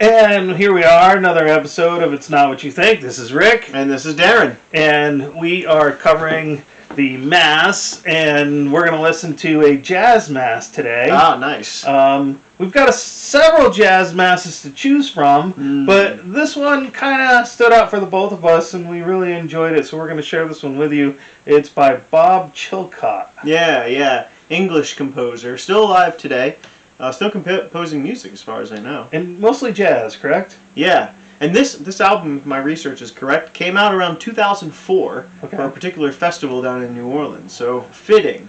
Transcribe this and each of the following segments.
And here we are, another episode of It's Not What You Think. This is Rick. And this is Darren. And we are covering the Mass, and we're going to listen to a jazz Mass today. Ah, nice. We've got several jazz Masses to choose from, but this one kind of stood out for the both of us, and we really enjoyed it, so we're going to share this one with you. It's by Bob Chilcott. Yeah. English composer. Still alive today. Still composing music, as far as I know. And mostly jazz, correct? Yeah. And this album, if my research is correct, came out around 2004 Okay. for a particular festival down in New Orleans. So, fitting.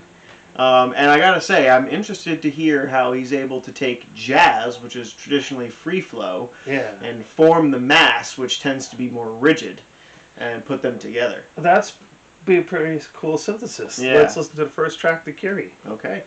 And I gotta say, I'm interested to hear how he's able to take jazz, which is traditionally free flow, and form the Mass, which tends to be more rigid, and put them together. That's be a pretty cool synthesis. Yeah. Let's listen to the first track, The Kyrie. Okay.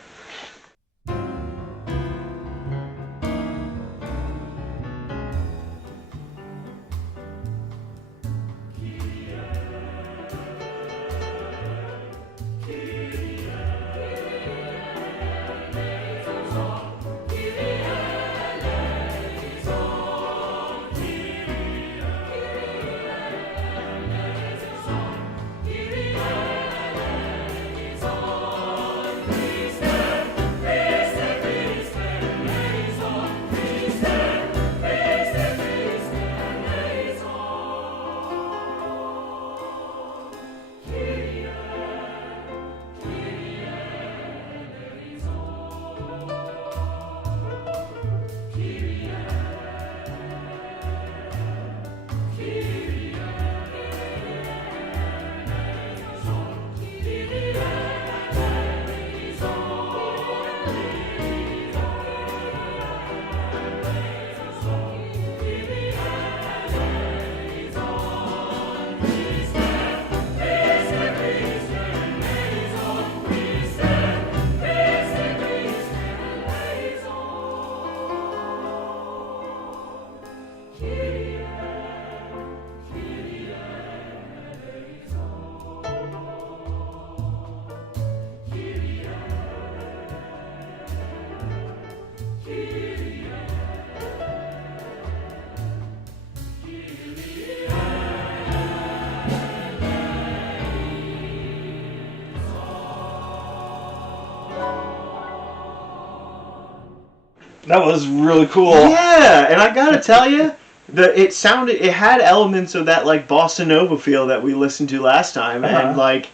That was really cool. Yeah, and I gotta tell you, it had elements of that like bossa nova feel that we listened to last time, and like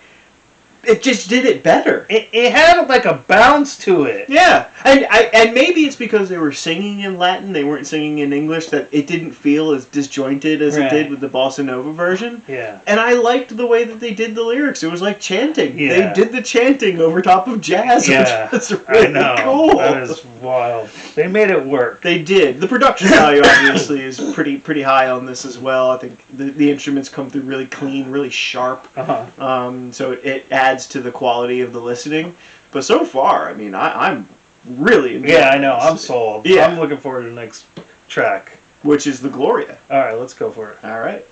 it just did it better. It had like a bounce to it. Yeah, and maybe it's because they were singing in Latin, they weren't singing in English, that it didn't feel as disjointed as it did with the bossa nova version. Yeah. And I liked the way that they did the lyrics. It was like chanting. Yeah. They did the chanting over top of jazz, Yeah. which was really cool. That is wild. They made it work. They did. The production value obviously is pretty high on this as well. I think the instruments come through really clean, really sharp. So it adds to the quality of the listening. But so far, I mean, I'm really enjoying Yeah, I know. this. I'm sold. Yeah. I'm looking forward to the next track. Which is the Gloria. All right, let's go for it. All right.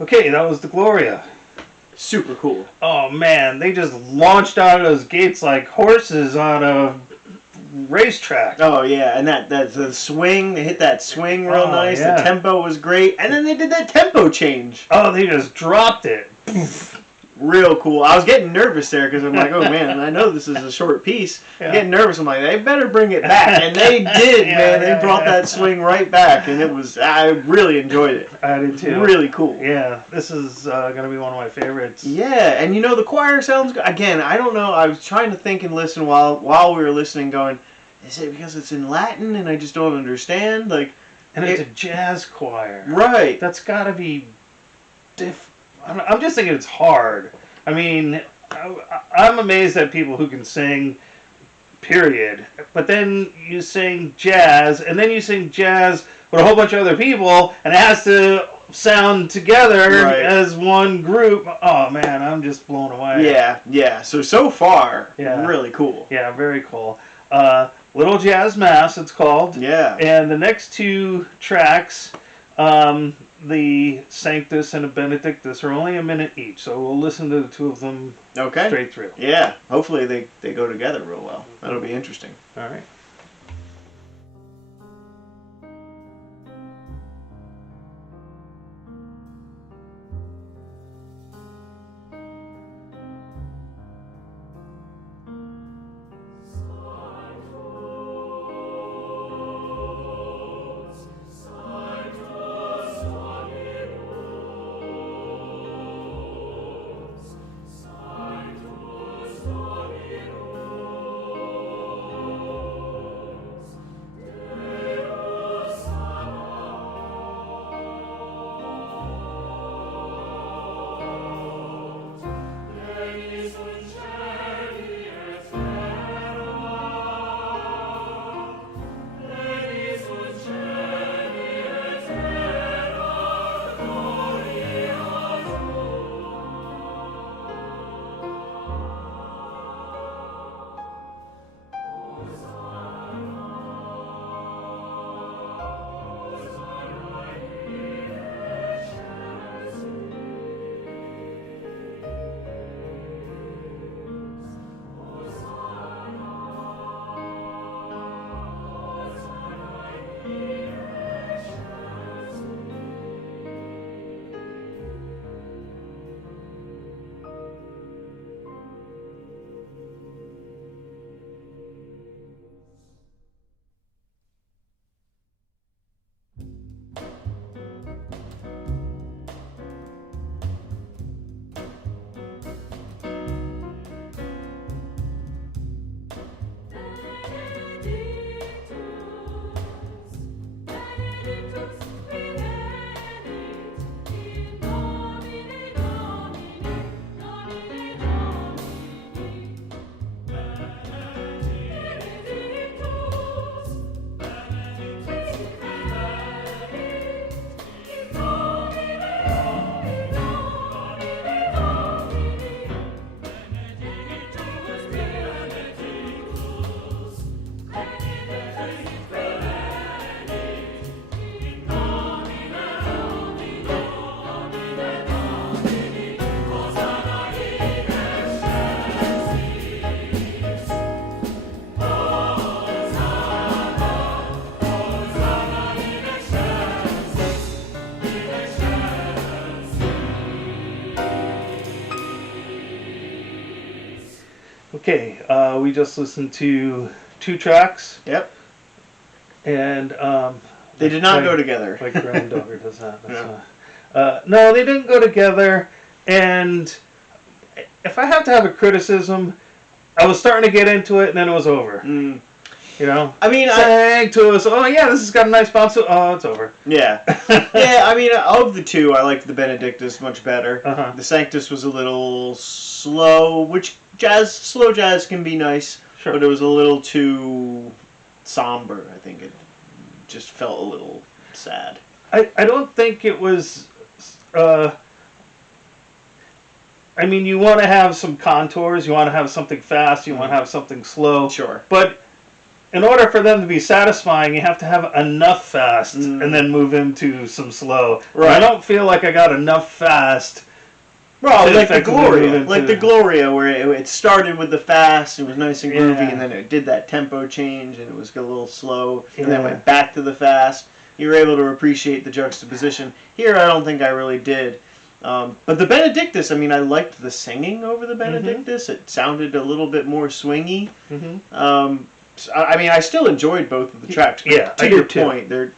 Okay, that was the Gloria. Super cool. Oh man, they just launched out of those gates like horses on a racetrack. Oh yeah, and that the swing, they hit that swing real nice. Yeah. The tempo was great, and then they did that tempo change. Oh, they just dropped it. Real cool. I was getting nervous there because I'm like, oh man, I know this is a short piece. Yeah. Getting nervous. I'm like, they better bring it back, and they did, man. They brought that swing right back, and I really enjoyed it. I did too. Really cool. Yeah, this is gonna be one of my favorites. Yeah, and the choir sounds good. Again, I don't know. I was trying to think and listen while we were listening, going, is it because it's in Latin and I just don't understand? And it's a jazz choir. Right. That's gotta be I'm just thinking it's hard. I mean, I'm amazed at people who can sing, period. But then you sing jazz, and then you sing jazz with a whole bunch of other people, and it has to sound together as one group. Oh man, I'm just blown away. Yeah. So far, really cool. Yeah, very cool. Little Jazz Mass, it's called. Yeah. And the next two tracks, the Sanctus and the Benedictus, are only a minute each, so we'll listen to the two of them straight through. Yeah, hopefully they go together real well. That'll be interesting. All right. Okay, we just listened to 2 tracks. Yep. And they did not go together. My granddaughter does that. No. No, they didn't go together. And if I have to have a criticism, I was starting to get into it, and then it was over. Mm. You know, I mean, saying to us, "Oh yeah, this has got a nice bounce." Oh, it's over. Yeah, yeah. I mean, of the 2, I liked the Benedictus much better. Uh-huh. The Sanctus was a little slow, which slow jazz can be nice, sure. But it was a little too somber. I think it just felt a little sad. I don't think it was. I mean, you want to have some contours. You want to have something fast. You want to have something slow. Sure. But in order for them to be satisfying, you have to have enough fast and then move into some slow. Right. I don't feel like I got enough fast. Well, like the Gloria, where it started with the fast, it was nice and groovy, and then it did that tempo change, and it was a little slow, and then went back to the fast. You were able to appreciate the juxtaposition. Here, I don't think I really did. But the Benedictus, I mean, I liked the singing over the Benedictus. It sounded a little bit more swingy. I mean, I still enjoyed both of the tracks. But to your point, they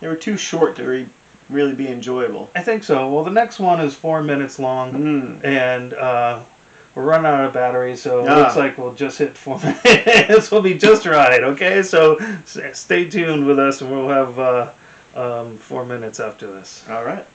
were too short to really be enjoyable. I think so. Well, the next one is 4 minutes long, and we're running out of battery, so it looks like we'll just hit 4 minutes. We'll be just right, okay? So stay tuned with us, and we'll have 4 minutes after this. All right.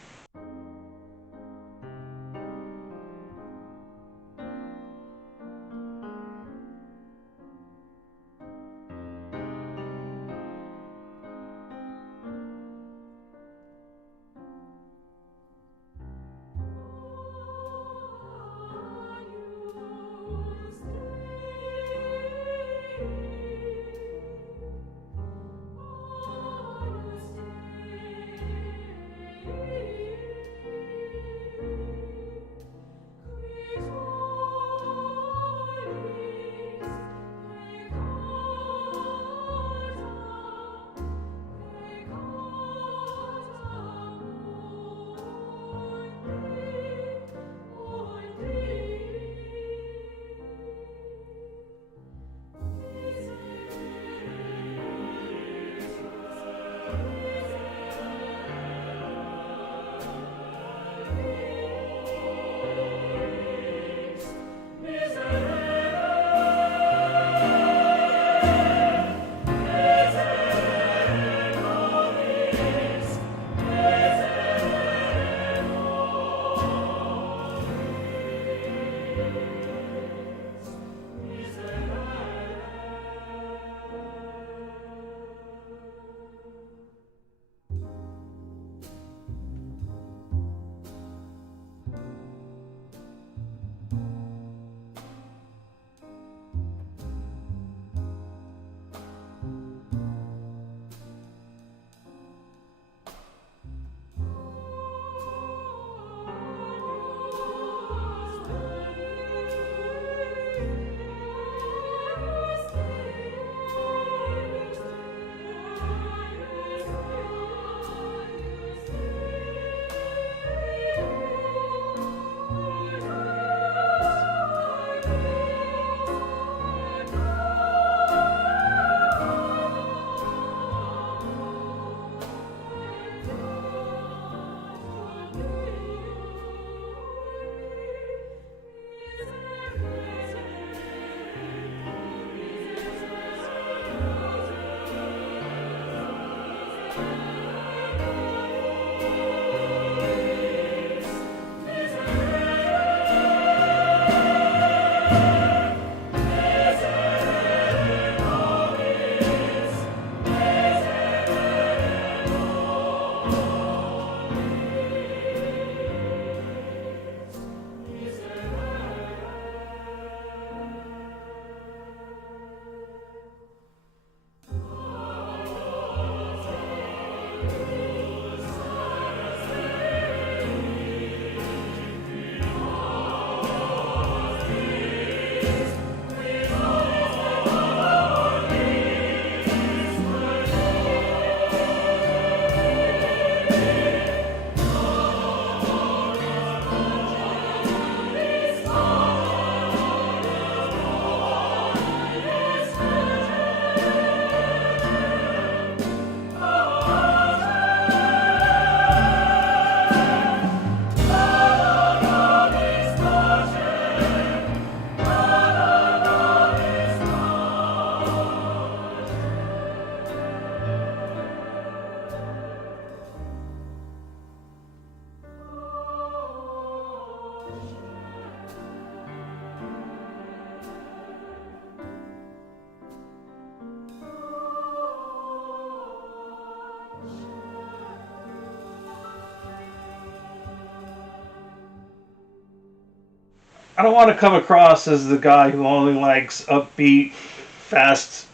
I don't want to come across as the guy who only likes upbeat, fast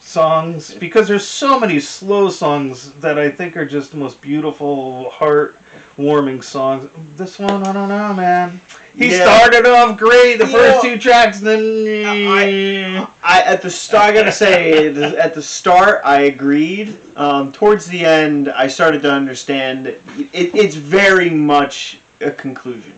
songs, because there's so many slow songs that I think are just the most beautiful, heart-warming songs. This one, I don't know, man. He started off great, the first two tracks, then I at the start, I gotta say, at the start, I agreed. Towards the end, I started to understand it's very much a conclusion.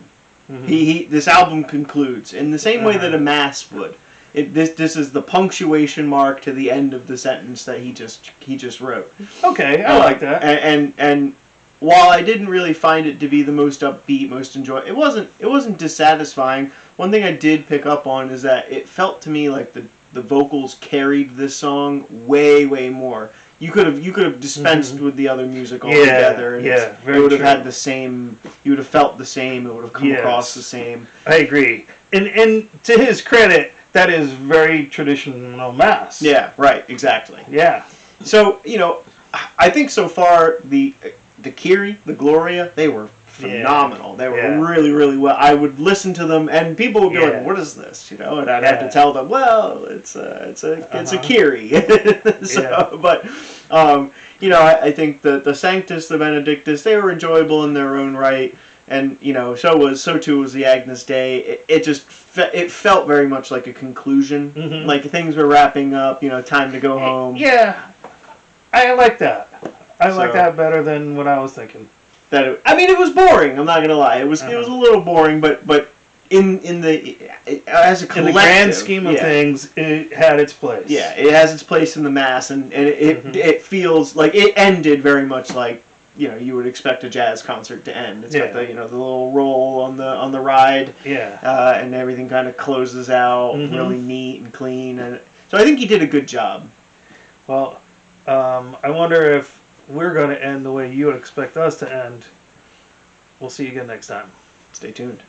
Mm-hmm. This album concludes in the same way that a mass would. This is the punctuation mark to the end of the sentence that he just wrote. Okay, I like that. And while I didn't really find it to be the most upbeat, most enjoyable, it wasn't dissatisfying. One thing I did pick up on is that it felt to me like the vocals carried this song way more. You could have dispensed with the other music altogether. And it would have had the same. You would have felt the same. It would have come across the same. I agree. And to his credit, that is very traditional mass. Yeah. Right. Exactly. Yeah. So I think so far the Kyrie, the Gloria, they were phenomenal. They were really well. I would listen to them, and people would be like, "What is this?" And I'd have to tell them, "Well, it's a Kyrie." But I think the Sanctus, the Benedictus, they were enjoyable in their own right, and so too was the Agnus Dei. It felt very much like a conclusion, like things were wrapping up. Time to go home. Yeah, I like that. I like that better than what I was thinking. It was boring. I'm not gonna lie. It was a little boring, but in the as a collective, in the grand scheme of things, it had its place. Yeah, it has its place in the mass, and it feels like it ended very much like you would expect a jazz concert to end. It's got the the little roll on the ride. Yeah. And everything kind of closes out really neat and clean, and so I think he did a good job. Well, I wonder if we're going to end the way you expect us to end. We'll see you again next time. Stay tuned.